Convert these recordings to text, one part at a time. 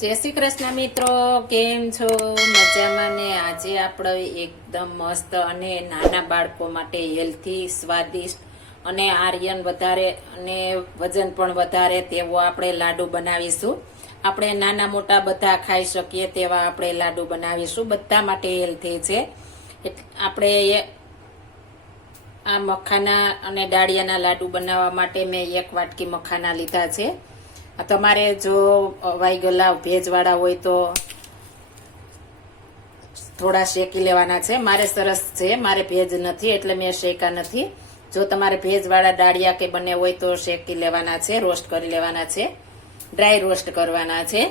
જય શ્રી કૃષ્ણ મિત્રો, કેમ છો? મજામાં ને? આજે આપણે એકદમ મસ્ત અને નાના બાળકો માટે હેલ્થી સ્વાદિષ્ટ અને આર્યન વધારે અને વજન પણ વધારે તેવો આપણે લાડુ બનાવીશું. આપણે નાના મોટા બધા ખાઈ શકીએ તેવા આપણે લાડુ બનાવીશું. બધા માટે હેલ્થી છે. આપણે આ મખાના અને દાળિયાના લાડુ બનાવવા માટે મેં એક વાટકી મખાના લીધા છે. તમારે જો વાઈ ગલા ભેજવાળા હોય તો થોડા શેકી લેવાના છે. મારે સરસ છે. મારે ભેજ નથી, એટલે મેં શેકા નથી. જો તમારે ભેજવાળા દાળિયા કે બંને હોય તો શેકી લેવાના છે, રોસ્ટ કરી લેવાના છે. ડ્રાય રોસ્ટ કરવાના છે.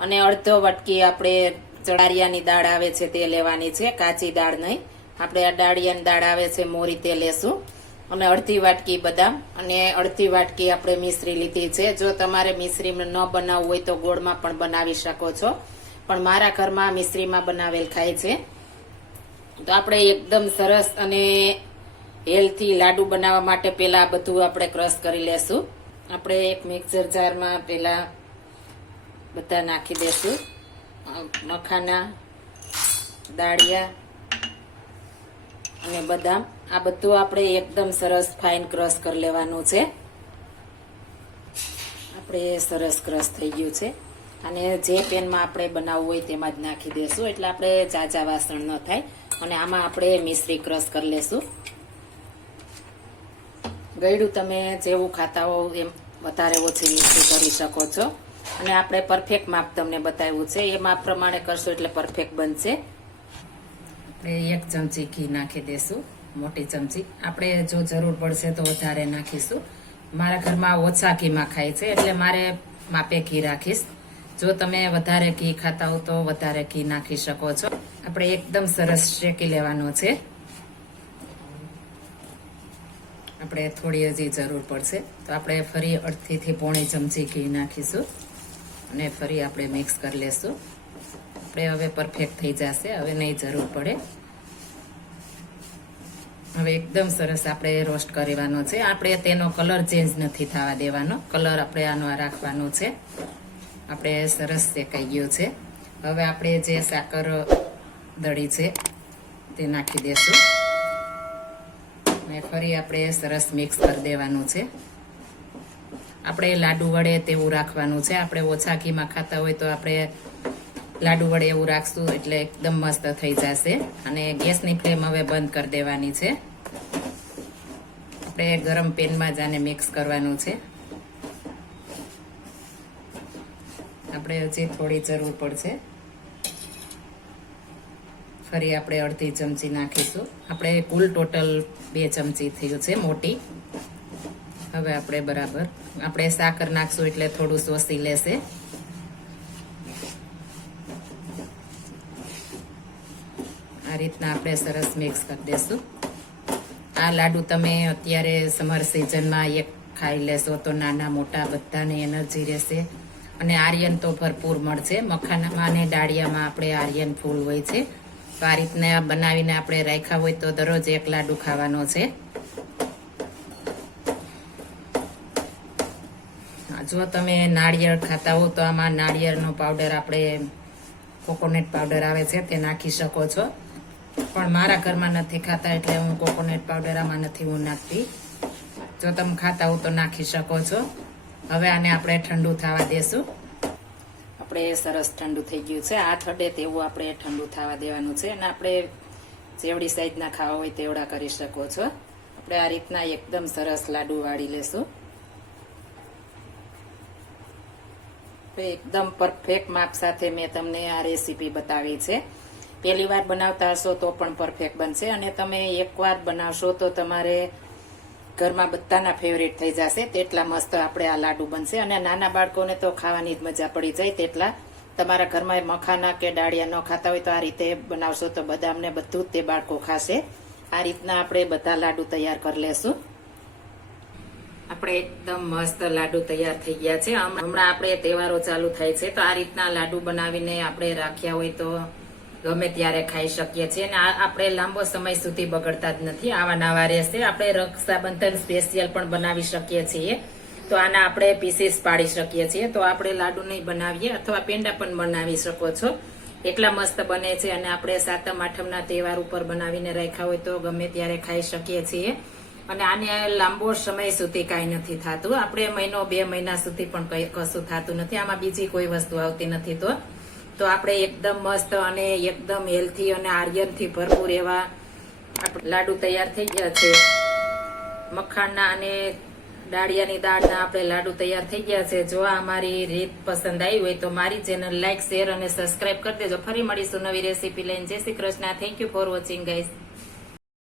અને અડધો વટકી આપણે ચડારિયાની દાળ આવે છે તે લેવાની છે. કાચી દાળ નહીં. આપણે આ દાળિયાની દાળ આવે છે, મોરી તે લેશું. અને અડધી વાટકી બદામ અને અડધી વાટકી આપણે મિશ્રી લીધી છે. જો તમારે મિશ્રી ન બનાવવું હોય તો ગોળમાં પણ બનાવી શકો છો. પણ મારા ઘરમાં મિશ્રીમાં બનાવેલ ખાય છે. તો આપણે એકદમ સરસ અને હેલ્થી લાડુ બનાવવા માટે પહેલા બધું આપણે ક્રશ કરી લેશું. આપણે એક મિક્સર જારમાં પહેલા બધા નાખી દેશું. મખાના, દાળિયા અને બદામ આ બધું આપણે એકદમ સરસ ફાઇન ક્રશ કરી લેવાનું છે. આપણે સરસ ક્રશ થઈ ગયું છે. અને જે પેનમાં આપણે બનાવવું હોય તેમાં જ નાખી દેશું. એટલે આપણે ચાચા વાસણ ન થાય. અને આમાં આપણે મિશ્રી ક્રશ કરી લેશું. ગળ્યું તમે જેવું ખાતા હોવ એમ વધારે ઓછી મિશ્રી કરી શકો છો. અને આપણે પરફેક્ટ માપ તમને બતાવ્યું છે. એ માપ પ્રમાણે કરશો એટલે પરફેક્ટ બનશે. આપણે એક ચમચી ઘી નાખી દઈશું મોટી ચમચી. આપણે જો જરૂર પડશે તો વધારે નાખીશું. મારા ઘરમાં ઓછા ઘીમાં ખાય છે, એટલે મારે માપે ઘી રાખીશ. જો તમે વધારે ઘી ખાતા હો તો વધારે ઘી નાખી શકો છો. આપણે એકદમ સરસ શેકી લેવાનો છે. આપણે થોડી હજી જરૂર પડશે. તો આપણે ફરી અડધીથી પોણી ચમચી ઘી નાખીશું અને ફરી આપણે મિક્સ કરી લેશું. આપણે હવે પરફેક્ટ થઈ જશે. હવે નહીં જરૂર પડે. હવે એકદમ સરસ આપણે રોસ્ટ કરવાનો છે. આપણે તેનો કલર ચેન્જ નથી થવા દેવાનો. કલર આપણે આનો રાખવાનો છે. આપણે સરસ શેકાઈ ગયો છે. હવે આપણે જે સાકર દળી છે, તે નાખી દેશું. અને ફરી આપણે સરસ મિક્સ કરી દેવાનું છે. આપણે લાડુ વડે તેવું રાખવાનું છે. આપણે ઓછા ઘીમાં ખાતા હોય તો આપણે લાડુ વડે એવું રાખશું એટલે એકદમ મસ્ત થઈ જશે. અને ગેસની ફ્લેમ હવે બંધ કરી દેવાની છે. આપણે ગરમ પેનમાં જ આને મિક્સ કરવાનું છે. આપણે હજી થોડી જરૂર પડશે. ફરી આપણે અડધી ચમચી નાખીશું. આપણે કુલ ટોટલ બે ચમચી થયું છે મોટી. હવે આપણે બરાબર. આપણે સાકર નાખશું એટલે થોડું શોષી લેશે. આ રીતના આપણે સરસ મિક્સ કરી દેશું. આ લાડુ તમે અત્યારે સમર સિઝનમાં એક ખાઈ લેશો તો નાના મોટા બધાને એનર્જી રહેશે. અને આર્યન તો ભરપૂર મળશે. મખાનામાં અને દાળિયામાં આપણે આર્યન ફૂલ હોય છે. તો આ રીતના બનાવીને આપણે રાખ્યા હોય તો દરરોજ એક લાડુ ખાવાનો છે. જો તમે નાળિયેર ખાતા હો તો આમાં નાળિયેરનો પાવડર આપણે કોકોનટ પાવડર આવે છે, તે નાખી શકો છો. પણ મારા ઘરમાં નથી ખાતા એટલે હું કોકોનટ પાવડર આમાં નથી હું નાખતી. જો તમે ખાતા હો તો નાખી શકો છો. હવે આને આપણે ઠંડુ થવા દેશું. આપણે સરસ ઠંડુ થઈ ગયું છે. આ થડે તેવું આપણે ઠંડુ થવા દેવાનું છે અને આપણે જેવડી સાઈઝના ખાવા હોય તેવડા કરી શકો છો. આપણે આ રીતના એકદમ સરસ લાડુ વાળી લેશું. એકદમ પરફેક્ટ માપ સાથે મેં તમને આ રેસીપી બતાવી છે. પહેલી વાર બનાવતા હશો તો પણ પરફેક્ટ બનશે અને તમે એકવાર બનાવશો તો તમારે ઘરમાં બધાના ફેવરેટ થઈ જશે, તેટલા મસ્ત આપણે આ લાડુ બનશે અને નાના બાળકોને તો ખાવાની જ મજા પડી જાય તેટલા. તમારા ઘરમાં મખાના કે ડાળિયા ન ખાતા હોય તો આ રીતે બનાવશો તો બદામને બધું જ તે બાળકો ખાશે. આ રીતના આપણે બધા લાડુ તૈયાર કરી લેશું. આપણે એકદમ મસ્ત લાડુ તૈયાર થઈ ગયા છે. હમણાં આપણે તહેવારો ચાલુ થાય છે, તો આ રીતના લાડુ બનાવીને આપણે રાખ્યા હોય તો ગમે ત્યારે ખાઈ શકીએ છીએ અને આપણે લાંબો સમય સુધી બગડતા જ નથી. આવા નવા રહેશે આપણે રક્ષાબંધન સ્પેશિયલ પણ બનાવી શકીએ છીએ. તો આના આપણે પીસીસ પાડી શકીએ છીએ. તો આપણે લાડુ નહીં બનાવીએ અથવા પેંડા પણ બનાવી શકો છો. એટલા મસ્ત બને છે અને આપણે સાતમ, આઠમના તહેવાર ઉપર બનાવીને રાખ્યા હોય તો ગમે ત્યારે ખાઈ શકીએ છીએ. અને આને લાંબો સમય સુધી કાંઈ નથી થતું. આપણે મહિનો, બે મહિના સુધી પણ કશું થતું નથી. આમાં બીજી કોઈ વસ્તુ આવતી નથી તો. તો આપણે એકદમ મસ્ત અને એકદમ હેલ્થી અને આર્યનથી ભરપૂર એવા લાડુ તૈયાર થઈ ગયા છે. મખાણના અને દાળિયાની દાળના આપણે લાડુ તૈયાર થઈ ગયા છે. જો આ અમારી રીત પસંદ આવી હોય તો મારી ચેનલ લાઈક, શેર અને સબસ્ક્રાઇબ કરી દેજો. ફરી મળીશું નવી રેસીપી લઈને. Jai Shri Krishna. Thank you for watching guys